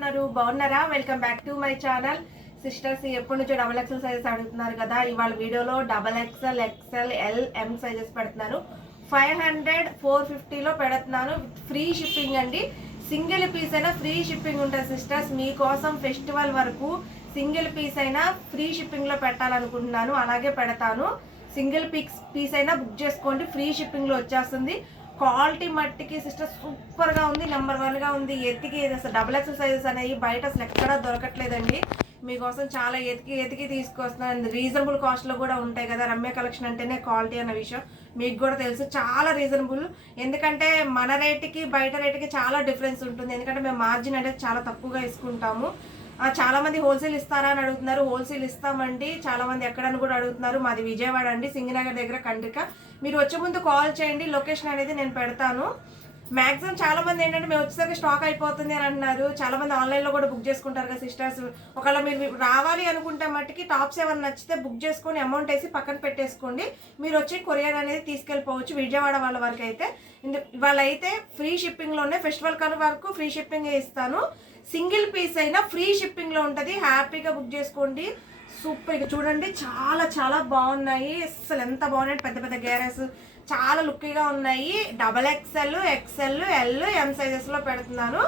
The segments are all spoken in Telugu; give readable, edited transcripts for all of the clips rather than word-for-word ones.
ఉన్నారు? బాగున్నారా? Welcome back to my channel. Sisters ఎప్పటి నుంచో డబల్ ఎక్సెల్ సైజెస్ అడుగుతున్నారు కదా. ఇవాళ వీడియోలో double XL, XL, L, M sizes పెడుతున్నాను. 500, 450లో పెడుతున్నాను. ఫ్రీ షిప్పింగ్ అండి. సింగిల్ పీస్ అయినా ఫ్రీ షిప్పింగ్ ఉంటుంది సిస్టర్స్. మీకోసం ఫెస్టివల్ వరకు సింగిల్ పీస్ అయినా ఫ్రీ షిప్పింగ్లో పెట్టాలనుకుంటున్నాను. అలాగే పెడతాను. సింగిల్ పీస్ అయినా బుక్ చేసుకోండి, ఫ్రీ షిప్పింగ్లో వచ్చేస్తుంది. క్వాలిటీ మట్టికి సిస్టర్ సూపర్గా ఉంది, నెంబర్ 1గా ఉంది. ఎతికి అసలు డబుల్ ఎక్సెల్ సైజెస్ అనేవి బయట అసలు ఎక్కడా దొరకట్లేదండి. మీకోసం చాలా ఎతికి తీసుకొస్తున్నాను. రీజనబుల్ కాస్ట్లో కూడా ఉంటాయి కదా. రమ్య కలెక్షన్ అంటేనే క్వాలిటీ అన్న విషయం మీకు కూడా తెలుసు. చాలా రీజనబుల్, ఎందుకంటే మన రేటుకి బయట రేటుకి చాలా డిఫరెన్స్ ఉంటుంది. ఎందుకంటే మేము మార్జిన్ అనేది చాలా తక్కువగా వేసుకుంటాము. చాలా మంది హోల్సేల్ ఇస్తారా అని అడుగుతున్నారు. హోల్సేల్ ఇస్తామండి. చాలా మంది ఎక్కడని కూడా అడుగుతున్నారు. మాది విజయవాడ అండి, సింగనగర్ దగ్గర కండ్రిక. మీరు వచ్చే ముందు కాల్ చేయండి, లొకేషన్ అనేది నేను పెడతాను. మ్యాక్సిమం చాలా మంది ఏంటంటే మేము వచ్చేసరికి స్టాక్ అయిపోతుంది అని అంటున్నారు. చాలా మంది ఆన్లైన్లో కూడా బుక్ చేసుకుంటారు కదా సిస్టర్స్. ఒకవేళ మీరు రావాలి అనుకుంటే మట్టికి టాప్స్ ఏమైనా నచ్చితే బుక్ చేసుకొని అమౌంట్ వేసి పక్కన పెట్టేసుకోండి. మీరు వచ్చి కొరియర్ అనేది తీసుకెళ్ళిపోవచ్చు. విజయవాడ వాళ్ళ వరకు అయితే వాళ్ళైతే ఫ్రీ షిప్పింగ్లోనే ఫెస్టివల్ కను వరకు ఫ్రీ షిప్పింగ్ ఇస్తాను. సింగిల్ పీస్ అయినా ఫ్రీ షిప్పింగ్లో ఉంటుంది. హ్యాపీగా బుక్ చేసుకోండి. సూపర్. ఇక చూడండి, చాలా చాలా బాగున్నాయి. అసలు ఎంత బాగున్నాయి. పెద్ద పెద్ద గ్యారెస్ చాలా లుక్గా ఉన్నాయి. డబల్ ఎక్సెల్, ఎక్సెల్, ఎల్, ఎం సైజెస్లో పెడుతున్నాను.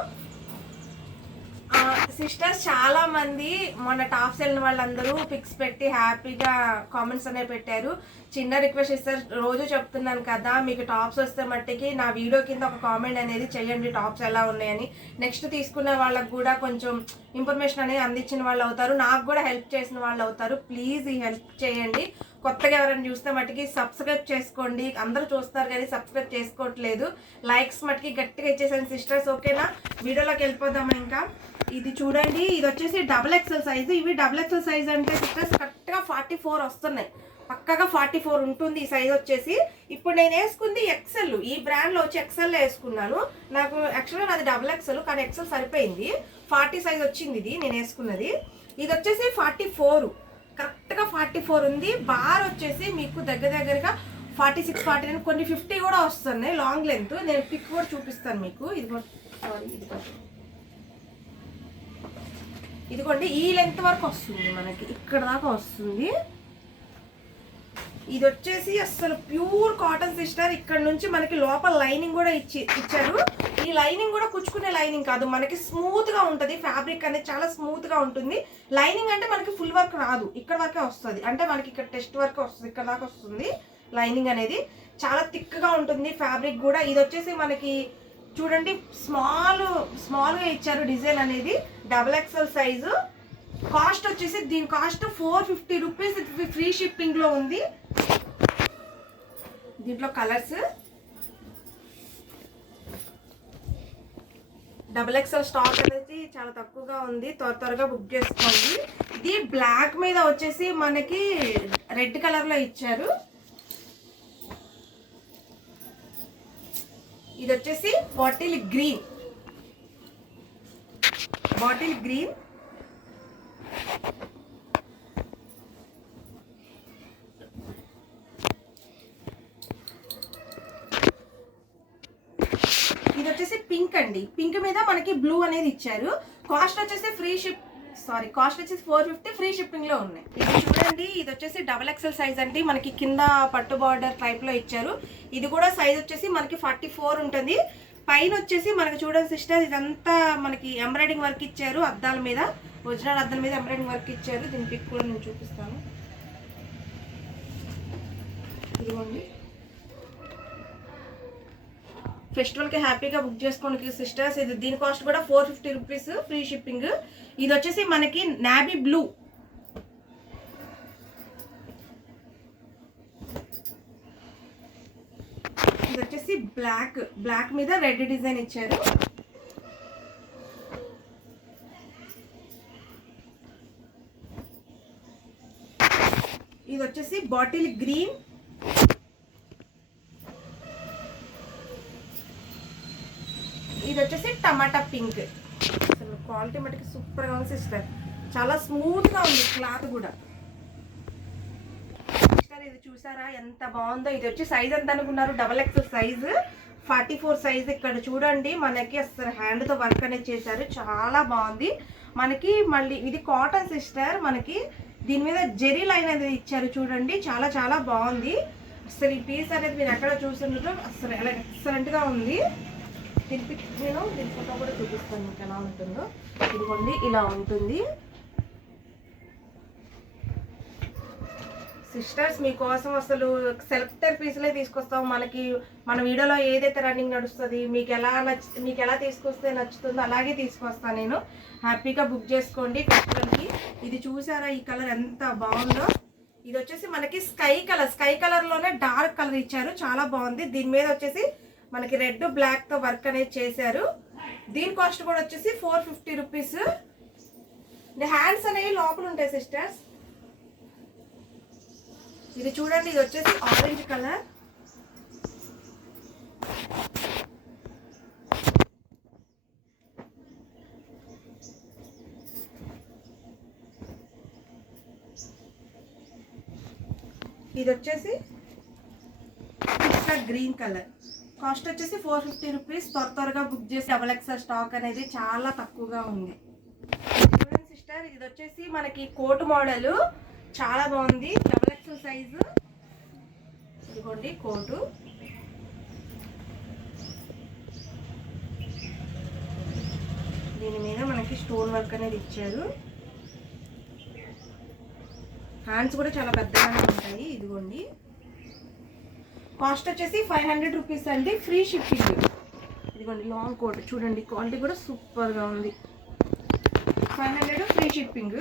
సిస్టర్స్ చాలా మంది మొన్న టాప్స్ వెళ్ళిన వాళ్ళందరూ పిక్స్ పెట్టి హ్యాపీగా కామెంట్స్ అనేవి పెట్టారు. చిన్న రిక్వెస్ట్ ఇస్తారు, రోజు చెప్తున్నాను కదా, మీకు టాప్స్ వస్తే మట్టికి నా వీడియో కింద ఒక కామెంట్ అనేది చేయండి, టాప్స్ ఎలా ఉన్నాయని. నెక్స్ట్ తీసుకునే వాళ్ళకు కూడా కొంచెం ఇన్ఫర్మేషన్ అనేది అందించిన వాళ్ళు అవుతారు, నాకు కూడా హెల్ప్ చేసిన వాళ్ళు అవుతారు. ప్లీజ్ ఈ హెల్ప్ చేయండి. కొత్తగా ఎవరైనా చూస్తే మట్టికి సబ్స్క్రైబ్ చేసుకోండి. అందరూ చూస్తారు కానీ సబ్స్క్రైబ్ చేసుకోవట్లేదు. లైక్స్ మట్టికి గట్టిగా ఇచ్చేసాను సిస్టర్స్. ఓకేనా, వీడియోలోకి వెళ్ళిపోదామా. ఇంకా ఇది చూడండి, ఇది వచ్చేసి డబుల్ ఎక్సెల్ సైజు. ఇవి డబుల్ ఎక్సెల్ సైజ్ అంటే సిస్టర్స్ కరెక్ట్గా 44 వస్తున్నాయి. పక్కగా 44 ఉంటుంది ఈ సైజ్ వచ్చేసి. ఇప్పుడు నేను వేసుకుంది ఎక్సెల్. ఈ బ్రాండ్లో వచ్చి ఎక్సెల్ వేసుకున్నాను. నాకు యాక్చువల్గా నాది డబుల్ ఎక్సెల్, కానీ ఎక్సెల్ సరిపోయింది. 40 సైజ్ వచ్చింది ఇది నేను వేసుకున్నది. ఇది వచ్చేసి 44, కరెక్ట్గా 44 ఉంది. బార్ వచ్చేసి మీకు దగ్గరగా 46, 49, కొన్ని 50 కూడా వస్తున్నాయి లాంగ్ లెంత్. నేను పిక్ కూడా చూపిస్తాను మీకు. ఇదిగోండి ఈ లెంత్ వరకు వస్తుంది, మనకి ఇక్కడ దాకా వస్తుంది. ఇది వచ్చేసి అసలు ప్యూర్ కాటన్ సిస్టర్. ఇక్కడ నుంచి మనకి లోపల లైనింగ్ కూడా ఇచ్చారు. ఈ లైనింగ్ కూడా కుచ్చుకునే లైనింగ్ కాదు, మనకి స్మూత్ గా ఉంటుంది. ఫ్యాబ్రిక్ అనేది చాలా స్మూత్ గా ఉంటుంది. లైనింగ్ అంటే మనకి ఫుల్ వర్క్ రాదు, ఇక్కడ వరకే వస్తుంది. అంటే మనకి ఇక్కడ టెస్ట్ వరకు వస్తుంది, ఇక్కడ దాకా వస్తుంది. లైనింగ్ అనేది చాలా థిక్ గా ఉంటుంది. ఫ్యాబ్రిక్ కూడా ఇది వచ్చేసి మనకి చూడండి స్మాల్గా ఇచ్చారు డిజైన్ అనేది. Double XL size. కాస్ట్ వచ్చేసి దీని కాస్ట్ 450 రూపీస్. ఫ్రీ షిప్పింగ్ లో ఉంది. దీంట్లో కలర్స్ డబుల్ ఎక్సెల్ స్టాక్ అనేది చాలా తక్కువగా ఉంది, త్వరగా బుక్ చేసుకోండి. ఇది బ్లాక్ మీద వచ్చేసి మనకి రెడ్ కలర్ లో ఇచ్చారు. ఇది వచ్చేసి బాటిల్ గ్రీన్. ఇది వచ్చేసి పింక్ అండి. పింక్ మీద మనకి బ్లూ అనేది ఇచ్చారు. కాస్ట్ వచ్చేసి 450, ఫ్రీ షిప్పింగ్ లో ఉన్నాయి. ఇది చూడండి, ఇది వచ్చేసి డబల్ ఎక్సెల్ సైజ్ అండి. మనకి కింద పట్టు బార్డర్ టైప్ లో ఇచ్చారు. ఇది కూడా సైజ్ వచ్చేసి మనకి 44 ఉంటుంది. పైన వచ్చేసి మనకి చూడండి సిస్టర్, ఇదంతా మనకి ఎంబ్రాయిడింగ్ వర్క్ ఇచ్చారు. అద్దాల మీద, ఒరిజినల్ అద్దాల మీద ఎంబ్రాయిడింగ్ వర్క్ ఇచ్చారు. దీని పిక్ కూడా నేను చూపిస్తాను. ఇదిగోండి, ఫెస్టివల్కి హ్యాపీగా బుక్ చేసుకోండి సిస్టర్స్. ఇది దీని కాస్ట్ కూడా 450 రూపీస్, ఫ్రీ షిప్పింగ్. ఇది వచ్చేసి మనకి నావీ బ్లూ. ఇది వచ్చేసి బ్లాక్ మీద రెడ్ డిజైన్ ఇచ్చారు. ఇది వచ్చేసి బాటిల్ గ్రీన్. ఇది వచ్చేసి టమాటా పింక్. అసలు క్వాలిటీ మటుకు సూపర్గా ఉంది సిస్టర్. చాలా స్మూత్గా ఉంది క్లాత్ కూడా. సిస్టర్ ఇది చూసారా ఎంత బాగుందో. ఇది వచ్చి సైజ్ ఎంత అనుకున్నారు? Double XL size. 44 సైజ్. ఇక్కడ చూడండి మనకి అసలు హ్యాండ్తో వర్క్ అనేది చేశారు, చాలా బాగుంది. మనకి మళ్ళీ ఇది కాటన్ సిస్టర్, మనకి దీని మీద జెరీ లైన్ అనేది ఇచ్చారు చూడండి, చాలా చాలా బాగుంది. అసలు ఈ పీస్ అనేది మీరు ఎక్కడ చూస్తున్నారు, అసలు ఎలా ఎక్సలెంట్గా ఉంది. నేను దీని ఫోటో కూడా చూపిస్తాను మీకు ఎలా ఉంటుందో. ఇదిగోండి ఇలా ఉంటుంది సిస్టర్స్. మీకోసం అసలు సెలెక్టర్ పీసులే తీసుకొస్తాం. మనకి మన వీడియోలో ఏదైతే రన్నింగ్ నడుస్తుంది, మీకు ఎలా తీసుకొస్తే నచ్చుతుందో అలాగే తీసుకొస్తాను నేను. హ్యాపీగా బుక్ చేసుకోండి ఫెస్టివల్కి. ఇది చూసారా ఈ కలర్ ఎంత బాగుందో. ఇది వచ్చేసి మనకి స్కై కలర్లోనే డార్క్ కలర్ ఇచ్చారు, చాలా బాగుంది. దీని మీద వచ్చేసి మనకి రెడ్ బ్లాక్తో వర్క్ అనేది చేశారు. దీని కాస్ట్ కూడా వచ్చేసి 450 రూపీస్. హ్యాండ్స్ అనేవి లోపల ఉంటాయి సిస్టర్స్. ఇది చూడండి, ఇది వచ్చేసి ఆరెంజ్ కలర్. ఇది వచ్చేసి గ్రీన్ కలర్. కాస్ట్ వచ్చేసి 450 రూపీస్. త్వరగా బుక్ చేసి XXL స్టాక్ అనేది చాలా తక్కువగా ఉంది. చూడండి సిస్టర్, ఇది వచ్చేసి మనకి కోట్ మోడల్, చాలా బాగుంది. XXL size. ఇదిగోండి కోటు. దీని మీద మనకి స్టోన్ వర్క్ అనేది ఇచ్చారు. హ్యాండ్స్ కూడా చాలా పెద్దగానే ఉంటాయి. ఇదిగోండి కాస్ట్ వచ్చేసి 500 రూపీస్ అండి, ఫ్రీ షిప్పింగ్. ఇదిగోండి లాంగ్ కోట్ చూడండి, క్వాలిటీ కూడా సూపర్గా ఉంది. 500 ఫ్రీ షిప్పింగ్.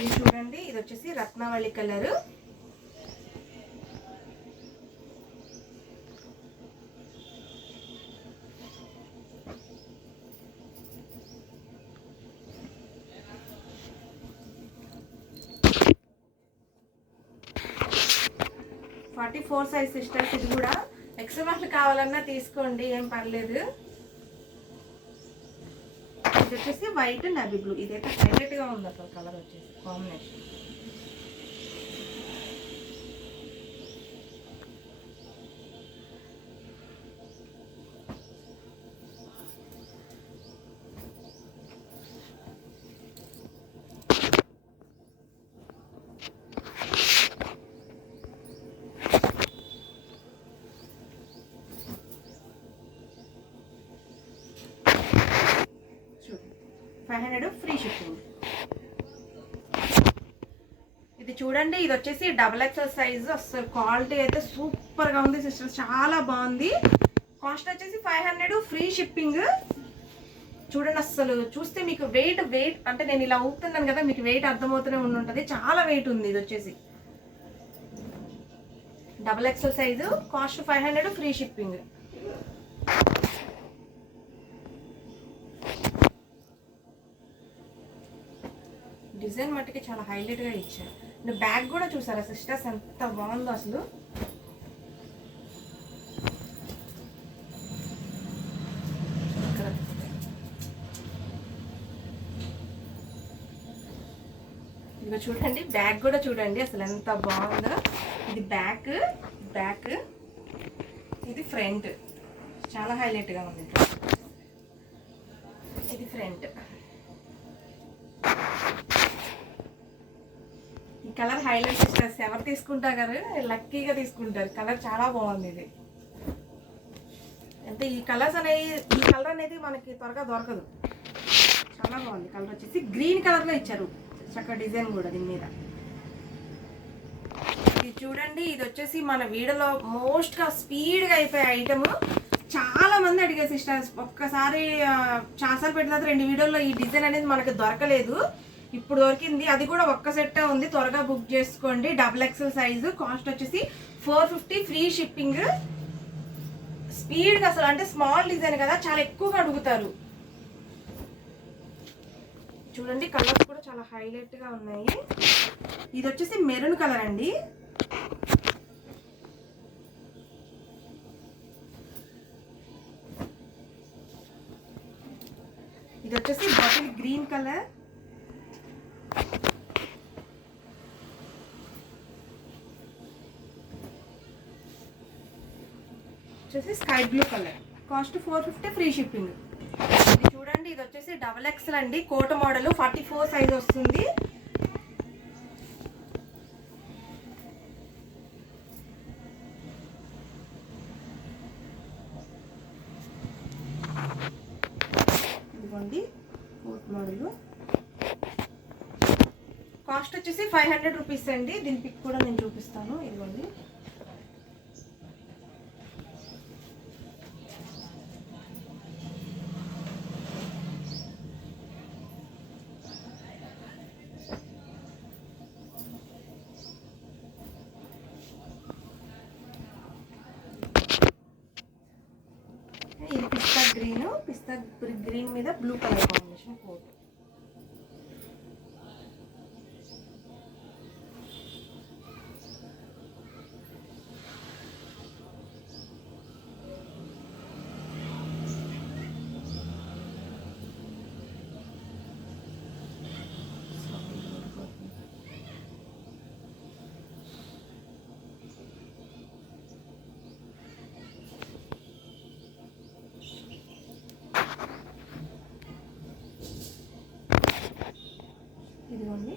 ఇది చూడండి, ఇది వచ్చేసి రత్నావళి కలర్. .44 size sisters. ఇది కూడా XXL కావాలన్నా తీసుకోండి, ఏం పర్లేదు. ఇది వచ్చేసి వైట్ నవీ బ్లూ. ఇదైతే హైలైట్గా ఉంది అసలు కలర్ వచ్చేసి కాంబినేషన్. $500 free shipping. ఇది చూడండి, ఇది వచ్చేసి XXL సైజు. అసలు క్వాలిటీ అయితే సూపర్గా ఉంది సిస్టర్, చాలా బాగుంది. కాస్ట్ వచ్చేసి 500 ఫ్రీ షిప్పింగ్. చూడండి, అసలు చూస్తే మీకు వెయిట్ అంటే నేను ఇలా ఊపుతున్నాను కదా, మీకు వెయిట్ అర్థమవుతూనే ఉంటుంది, చాలా వెయిట్ ఉంది. ఇది వచ్చేసి XXL size. Cost 500 free shipping. Design మట్టుకి చాలా హైలైట్గా ఇచ్చారు. బ్యాగ్ కూడా చూసారా సిస్టర్స్, ఎంత బాగుందో అసలు. ఇదిగో చూడండి, బ్యాగ్ కూడా చూడండి అసలు ఎంత బాగుందో. ఇది బ్యాక్, ఇది ఫ్రంట్, చాలా హైలైట్గా ఉంది. ఇది ఫ్రంట్. ఈ కలర్ హైలైట్ సిస్టర్స్, ఎవరు తీసుకుంటారు లక్కీగా తీసుకుంటారు. కలర్ చాలా బాగుంది ఇది. అంటే ఈ కలర్ అనేది మనకి త్వరగా దొరకదు, చాలా బాగుంది. కలర్ వచ్చేసి గ్రీన్ కలర్లో ఇచ్చారు, చక్కగా డిజైన్ కూడా దీని మీద. ఇది చూడండి, ఇది వచ్చేసి మన వీడియోలో మోస్ట్గా స్పీడ్గా అయిపోయే ఐటమ్. చాలా మంది అడిగారు సిస్టర్స్, ఒక్కసారి చాలాసార్లు పెట్టిన 2 వీడియోల్లో ఈ డిజైన్ అనేది మనకు దొరకలేదు, ఇప్పుడు దొరికింది. అది కూడా ఒక్క సెట్టే ఉంది, త్వరగా బుక్ చేసుకోండి. XXL size. కాస్ట్ వచ్చేసి 450 ఫ్రీ షిప్పింగ్. స్పీడ్గా అసలు, అంటే స్మాల్ డిజైన్ కదా చాలా ఎక్కువగా అడుగుతారు. చూడండి కలర్స్ కూడా చాలా హైలైట్గా ఉన్నాయి. ఇది వచ్చేసి మెరూన్ కలర్ అండి. ఇది వచ్చేసి బాటిల్ గ్రీన్ కలర్. వచ్చేసి sky blue colour. Cost 450, free shipping. ఇది చూడండి, ఇది వచ్చేసి XXL అండి, కోట మోడల్, 44 సైజ్ వస్తుంది. ఇదిగోండి కోట మోడల్. కాస్ట్ వచ్చేసి 500 రూపీస్ అండి. దీని పిక్ కూడా నేను చూపిస్తాను. ఇదిగోండి. ఇది పిస్తా గ్రీన్ మీద బ్లూ కలర్ కాంబినేషన్ కోట్. ఇదిగోండి.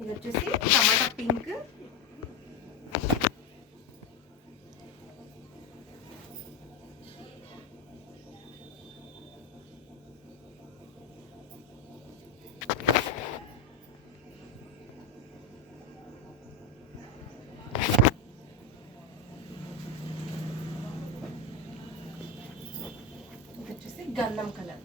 ఇది వచ్చేసి టమాటా పింక్. ఇది వచ్చేసి గంధం కలర్.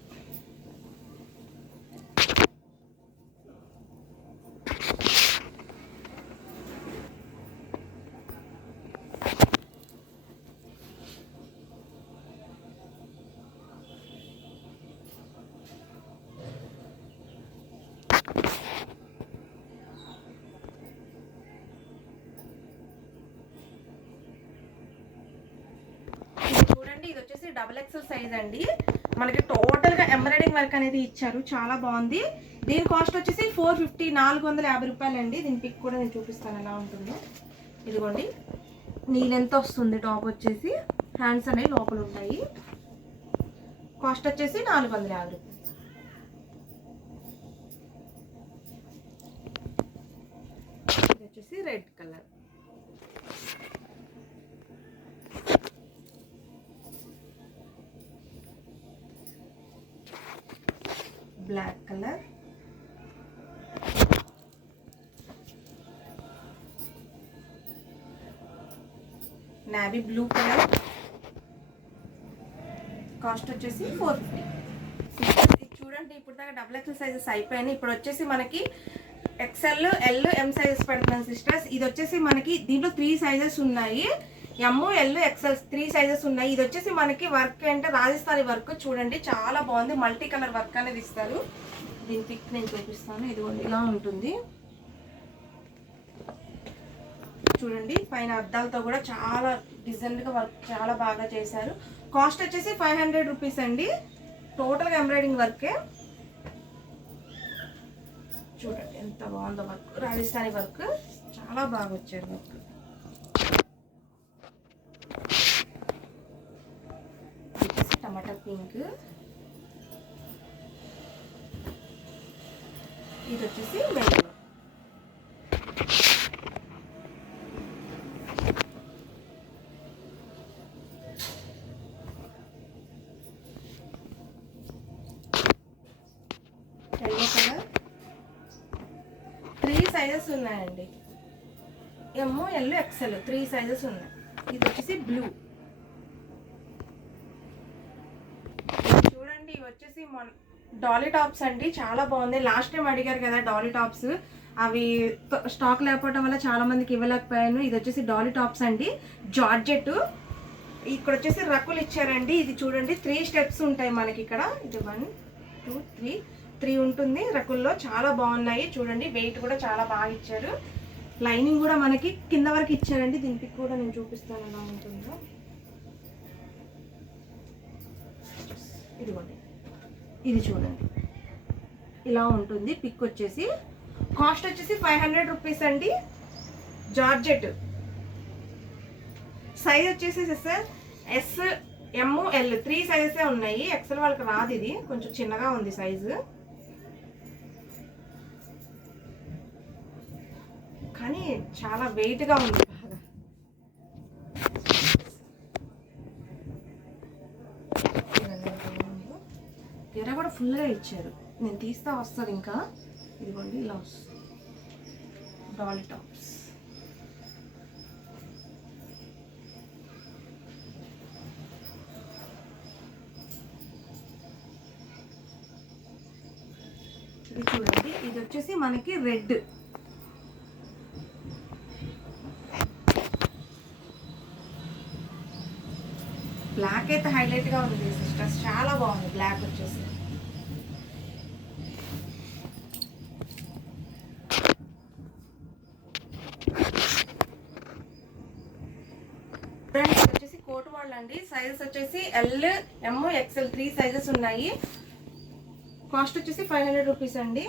చూడండి, ఇది వచ్చేసి XXL సైజ్ అండి. మనకి టోటల్ గా ఎంబ్రాయిడింగ్ వర్క్ అనేది ఇచ్చారు, చాలా బాగుంది. దీని కాస్ట్ వచ్చేసి 450, 450 రూపాయలు అండి. దీని పిక్ కూడా నేను చూపిస్తాను ఎలా ఉంటుందో. ఇదిగోండి, నీ లెంత్ వస్తుంది. టాప్ వచ్చేసి హ్యాండ్స్ అనేవి లోపల ఉంటాయి. కాస్ట్ వచ్చేసి 450 రూపాయలు. ఇది వచ్చేసి red colour. Black colour. Navy blue colour. Cost వచ్చేసి 450. చూడండి, ఇప్పుడు దాకా XXL సైజెస్ అయిపోయినాయి. ఇప్పుడు వచ్చేసి మనకి XL, L, M సైజెస్ పెడుతున్నాను సిస్టర్స్. ఇది వచ్చేసి మనకి దీంట్లో 3 సైజెస్ ఉన్నాయి. M, L, XL 3 సైజెస్ ఉన్నాయి. ఇది వచ్చేసి మనకి వర్క్ అంటే రాజస్థానీ వర్క్. చూడండి చాలా బాగుంది, మల్టీ కలర్ వర్క్ అనేది ఇస్తారు. దీని పిక్ నేను చూపిస్తాను. ఇదిగోండి ఇలా ఉంటుంది. చూడండి పైన అద్దాలతో కూడా చాలా డిజైన్గా వర్క్ చాలా బాగా చేశారు. కాస్ట్ వచ్చేసి 500 రూపీస్ అండి. టోటల్గా ఎంబ్రాయిడింగ్ వర్కే. చూడండి ఎంత బాగుందో వర్క్, రాజస్థానీ వర్క్ చాలా బాగా వచ్చారు వర్క్. టమాటా పింక్. ఇది వచ్చేసి మెరూన్. Yellow colour. 3 సైజెస్ ఉన్నాయండి. M, L, XL 3 సైజెస్ ఉన్నాయి. ఇది వచ్చేసి బ్లూ. వచ్చేసి డాలీ టాప్స్ అండి, చాలా బాగుంది. లాస్ట్ టైం అడిగారు కదా డాలీ టాప్స్, అవి స్టాక్ లేకపోవడం వల్ల చాలా మందికి ఇవ్వలేకపోయాను. ఇది వచ్చేసి డాలీ టాప్స్ అండి, జార్జెట్. ఇక్కడ వచ్చేసి రకులు ఇచ్చారండి. ఇది చూడండి 3 స్టెప్స్ ఉంటాయి మనకి ఇక్కడ. ఇది 1 2 3 ఉంటుంది రకుల్లో. చాలా బాగున్నాయి చూడండి. వెయిట్ కూడా చాలా బాగా ఇచ్చారు. లైనింగ్ కూడా మనకి కింద వరకు ఇచ్చారండి. దీని పిక్ కూడా నేను చూపిస్తాను ఎలా ఉంటుందో. ఇదిగోండి, ఇది చూడండి ఇలా ఉంటుంది పిక్ వచ్చేసి. కాస్ట్ వచ్చేసి 500 రూపీస్ అండి. జార్జెట్. సైజ్ వచ్చేసి సార్ ఎస్, ఎమ్, ఎల్ 3 సైజెసే ఉన్నాయి. ఎక్సెల్ వాళ్ళకి రాదు, ఇది కొంచెం చిన్నగా ఉంది సైజు, కానీ చాలా వెయిట్గా ఉంది. గెర కూడా ఫుల్గా ఇచ్చారు. నేను తీస్తా వస్తుంది ఇంకా. ఇదిగోండి ఇలా వస్తుంది డాలీ టాప్స్. ఇది చూడండి, ఇది వచ్చేసి మనకి రెడ్. బ్లాక్ అయితే హైలైట్గా ఉంది సిస్టర్స్, చాలా బాగుంది బ్లాక్ వచ్చేసి. ఫ్రెండ్స్ వచ్చేసి కోట్ వాళ్ళు అండి. సైజెస్ వచ్చేసి ఎల్, ఎమ్, ఎక్స్ఎల్ 3 సైజెస్ ఉన్నాయి. కాస్ట్ వచ్చేసి 500 రూపీస్ అండి.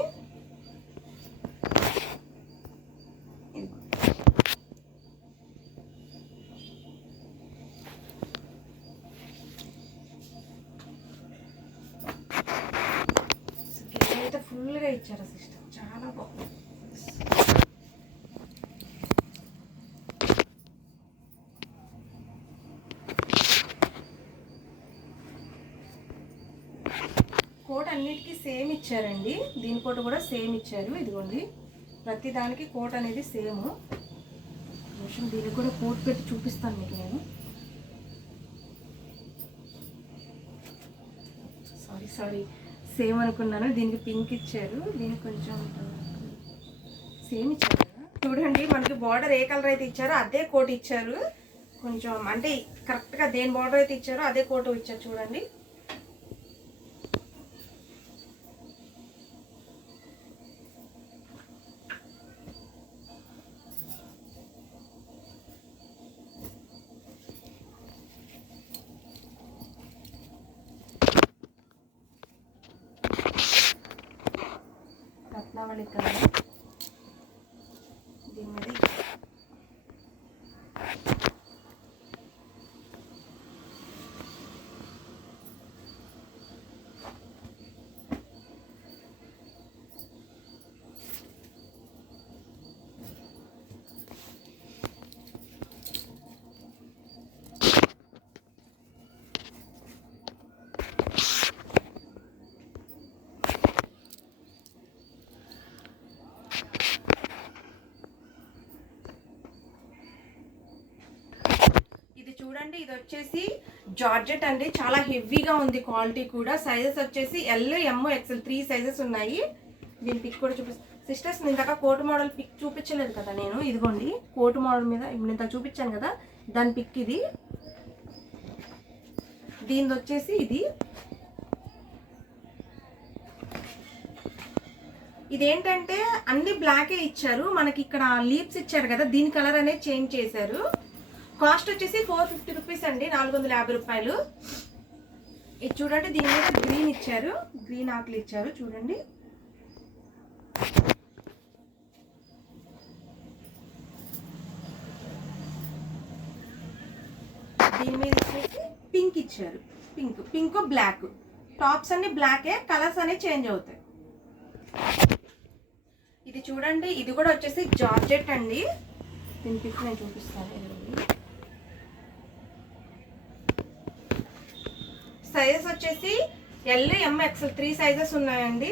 అయితే ఫుల్గా ఇచ్చారు సిస్టమ్, చాలా బాగుంది. కోట్ అన్నిటికీ సేమ్ ఇచ్చారండి. దీని కోట్ కూడా సేమ్ ఇచ్చారు. ఇదిగోండి, ప్రతి దానికి కోట్ అనేది సేమ్. దీనికి కూడా కోట్ పెట్టి చూపిస్తాను మీకు నేను. సారీ సేమ్ అనుకున్నాను. దీనికి పింక్ ఇచ్చారు, దీనికి కొంచెం సేమ్ ఇచ్చారు కదా. చూడండి, మనకి బార్డర్ ఏ కలర్ అయితే ఇచ్చారో అదే కోట్ ఇచ్చారు. కొంచెం అంటే కరెక్ట్గా దేని బార్డర్ అయితే ఇచ్చారో అదే కోట్ ఇచ్చారు చూడండి. రత్నావళి కలర్. దీని మీద చూడండి, ఇది వచ్చేసి జార్జెట్ అండి, చాలా హెవీగా ఉంది క్వాలిటీ కూడా. సైజెస్ వచ్చేసి ఎల్, ఎమ్, ఎక్స్ఎల్ 3 సైజెస్ ఉన్నాయి. దీని పిక్ కూడా చూపిస్తాను సిస్టర్స్. నేను ఇందాక కోట్ మోడల్ పిక్ చూపించలేదు కదా నేను. ఇదిగోండి కోట్ మోడల్ మీద ఇప్పుడు ఇంత చూపించాను కదా, దాని పిక్ ఇది. దీనిది వచ్చేసి ఇదేంటంటే అన్ని బ్లాకే ఇచ్చారు మనకి. ఇక్కడ లీప్స్ ఇచ్చారు కదా, దీని కలర్ అనేది చేంజ్ చేశారు. కాస్ట్ వచ్చేసి 450 రూపీస్ అండి, 450 రూపాయలు. ఇది చూడండి, దీని మీద గ్రీన్ ఇచ్చారు, గ్రీన్ ఆకులు ఇచ్చారు చూడండి. దీని మీద వచ్చేసి పింక్ ఇచ్చారు, పింక్ బ్లాక్. టాప్స్ అన్ని బ్లాకే, కలర్స్ అనేవి చేంజ్ అవుతాయి. ఇది చూడండి, ఇది కూడా వచ్చేసి జార్జెట్ అండి. దీని పిక్ నేను చూపిస్తాను. సైజెస్ వచ్చేసి ఎల్, ఎమ్, ఎక్స్ఎల్ 3 సైజెస్ ఉన్నాయండి.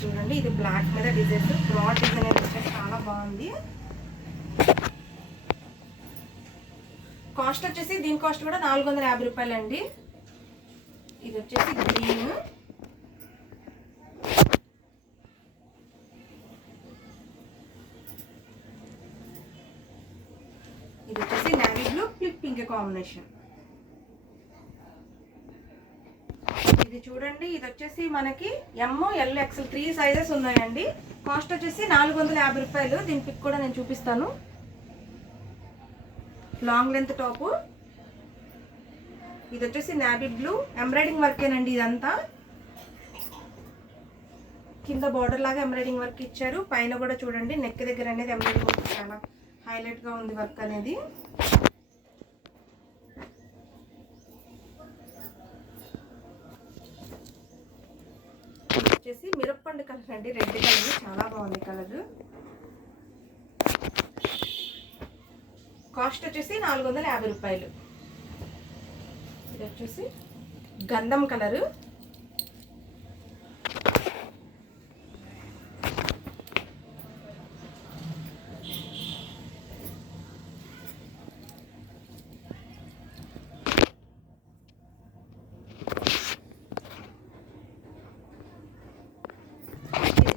చూడండి, ఇది బ్లాక్ మీద డిజైన్, బ్రాడ్ డిజైన్ వచ్చేసి చాలా బాగుంది. కాస్ట్ వచ్చేసి దీని కాస్ట్ కూడా 450 రూపాయలండి. ఇది వచ్చేసి గ్రీన్, ఇది వచ్చేసి నేవీ బ్లూ పింక్ కాంబినేషన్. ఇది చూడండి, ఇది వచ్చేసి మనకి ML XL 3 సైజెస్ ఉన్నాయండి. కాస్ట్ వచ్చేసి 450 రూపాయలు. దీని పిక్ కూడా నేను చూపిస్తాను. Long length top. ఇది వచ్చేసి నేవీ బ్లూ ఎంబ్రాయిడింగ్ వర్కేనండి. ఇదంతా కింద బార్డర్ లాగా ఎంబ్రాయిడింగ్ వర్క్ ఇచ్చారు. పైన కూడా చూడండి నెక్ దగ్గర అనేది ఎంబ్రాయిడింగ్ వర్క్ చాలా హైలైట్ గా ఉంది వర్క్ అనేది. వచ్చేసి మిరప్పండు కలర్ అండి, రెడ్ కలర్, చాలా బాగుంది కలర్. కాస్ట్ వచ్చేసి 450 రూపాయలు. ఇది వచ్చేసి గంధం కలరు.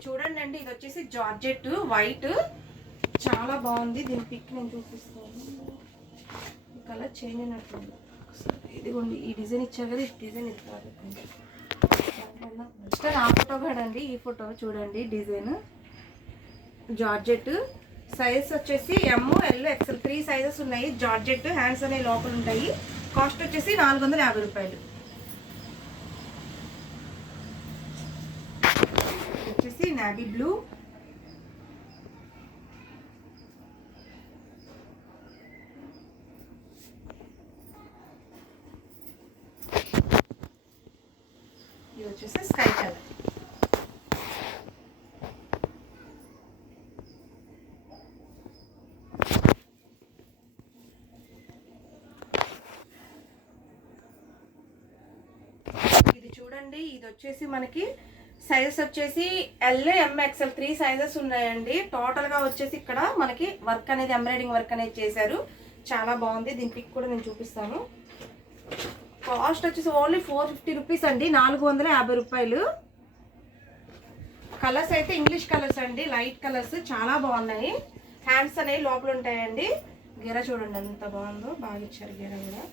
చూడండి అండి, ఇది వచ్చేసి జార్జెట్ వైట్, చాలా బాగుంది. దీని పిక్ నేను చూపిస్తాను. ఈ కలర్ చేంజ్ అయినట్టుంది. ఇదిగోండి, ఈ డిజైన్ ఇచ్చారు కదా, ఈ డిజైన్ ఇస్తారు. నెక్స్ట్ ఆ ఫోటో కాదండి, ఈ ఫోటో చూడండి. డిజైన్ జార్జెట్, సైజ్ వచ్చేసి ML XL 3 సైజెస్ ఉన్నాయి. జార్జెట్ హ్యాండ్స్ అనేవి లోపల ఉంటాయి. కాస్ట్ వచ్చేసి 450 రూపాయలు. వచ్చేసి నేవీ బ్లూ, ఇది వచ్చేసి స్కై కలర్. ఇది చూడండి, ఇది వచ్చేసి మనకి సైజెస్ వచ్చేసి ML XL 3 సైజెస్ ఉన్నాయండి. టోటల్ గా వచ్చేసి ఇక్కడ మనకి వర్క్ అనేది ఎంబ్రాయిడింగ్ వర్క్ అనేది చేశారు. చాలా బాగుంది. దీని పిక్ కూడా నేను చూపిస్తాను. కాస్ట్ వచ్చేసి ఓన్లీ 450 రూపీస్ అండి, 450 రూపాయలు. కలర్స్ అయితే ఇంగ్లీష్ కలర్స్ అండి, లైట్ కలర్స్, చాలా బాగున్నాయి. హ్యాండ్స్ అనేవి లోపల ఉంటాయండి. గెర చూడండి ఎంత బాగుందో, బాగా ఇచ్చారు గెర కూడా.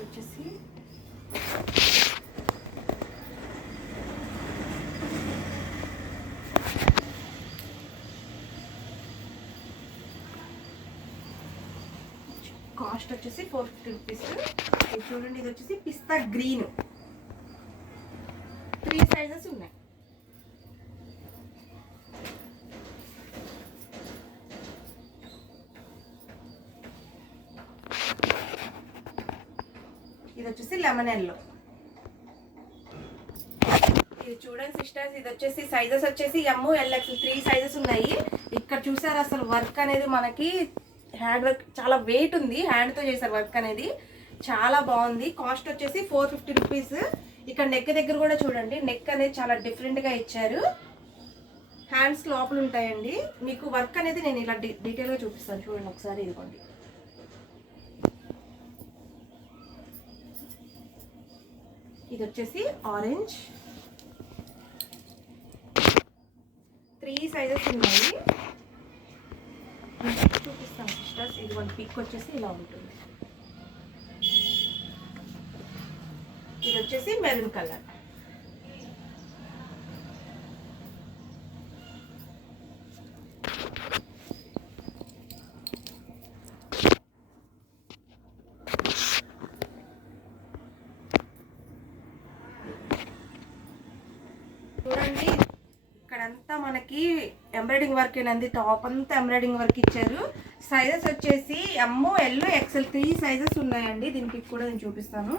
వచ్చేసి కాస్ట్ వచ్చేసి 450 రూపీస్. ఇది చూడండి, ఇది వచ్చేసి పిస్తా గ్రీన్, 3 సైజెస్ ఉన్నాయి. ఇది వచ్చేసి లెమన్ ఎల్లో. ఇది చూడండి సిస్టర్స్, ఇది వచ్చేసి సైజెస్ వచ్చేసి ML XL 3 సైజెస్ ఉన్నాయి. ఇక్కడ చూసారు అసలు వర్క్ అనేది మనకి హ్యాండ్ వర్క్ చాలా వెయిట్ ఉంది. హ్యాండ్తో చేశారు వర్క్ అనేది, చాలా బాగుంది. కాస్ట్ వచ్చేసి 450 రూపీస్. ఇక్కడ నెక్ దగ్గర కూడా చూడండి, నెక్ అనేది చాలా డిఫరెంట్గా ఇచ్చారు. హ్యాండ్స్ లోపల ఉంటాయండి. మీకు వర్క్ అనేది నేను ఇలా డీటెయిల్గా చూపిస్తాను. చూడండి ఒకసారి, ఇదిగోండి. ఇది వచ్చేసి ఆరెంజ్, 3 సైజెస్ ఉన్నాయి. చూపిస్తాను సిస్టర్స్. ఇదిగోండి, పిక్ వచ్చేసి ఇలా ఉంటుంది. ఇది వచ్చేసి మెరూన్ కలర్. చూడండి, ఇక్కడంతా మనకి ఎంబ్రాయిడింగ్ వర్క్ ఏనండి. టాప్ అంతా ఎంబ్రాయిడింగ్ వర్క్ ఇచ్చారు. సైజెస్ వచ్చేసి ML XL 3 సైజెస్ ఉన్నాయండి. దీనికి కూడా నేను చూపిస్తాను.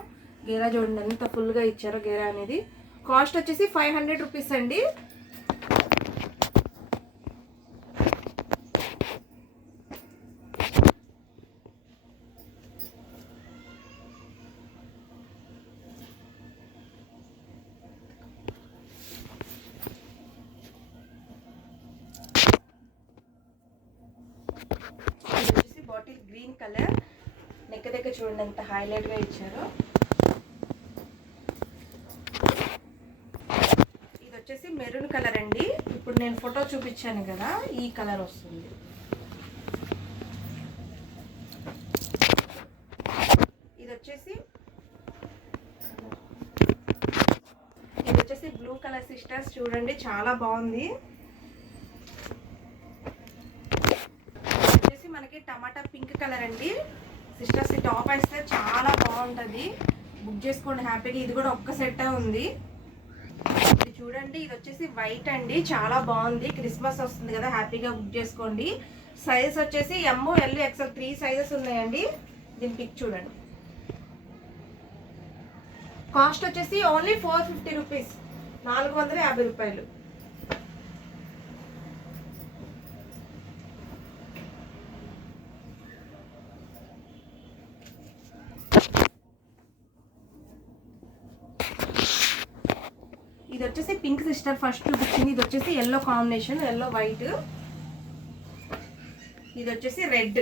గేరా చూడండి ఎంత ఫుల్గా ఇచ్చారో గేరా అనేది. కాస్ట్ వచ్చేసి 500 రూపీస్ అండి. Green colour. నెక్ దగ్గర చూడండి ఎంత హైలైట్గా ఇచ్చారో. ఇది వచ్చేసి మెరూన్ కలర్ అండి. ఇప్పుడు నేను ఫోటో చూపించాను కదా, ఈ కలర్ వస్తుంది. ఇది వచ్చేసి బ్లూ కలర్ సిస్టర్స్, చూడండి చాలా బాగుంది. వచ్చేసి మనకి టమాటా పింక్ కలర్ అండి సిస్టర్స్. ఈ టాప్ వేస్తే చాలా బాగుంటుంది, బుక్ చేసుకోండి హ్యాపీగా. ఇది కూడా ఒక్క సెట్ ఉంది. ఇది చూడండి, ఇది వచ్చేసి వైట్ అండి, చాలా బాగుంది. క్రిస్మస్ వస్తుంది కదా, హ్యాపీగా బుక్ చేసుకోండి. సైజ్ వచ్చేసి ఎమ్, ఎల్, ఎక్స్ఎల్ 3 సైజెస్ ఉన్నాయండి. దీని పిక్ చూడండి. కాస్ట్ వచ్చేసి ఓన్లీ 450 రూపీస్, 450 రూపాయలు. ఇది వచ్చేసి పింక్ సిస్టర్ ఫస్ట్ చూపించింది. ఇది వచ్చేసి ఎల్లో కాంబినేషన్, ఎల్లో వైట్. ఇది వచ్చేసి రెడ్.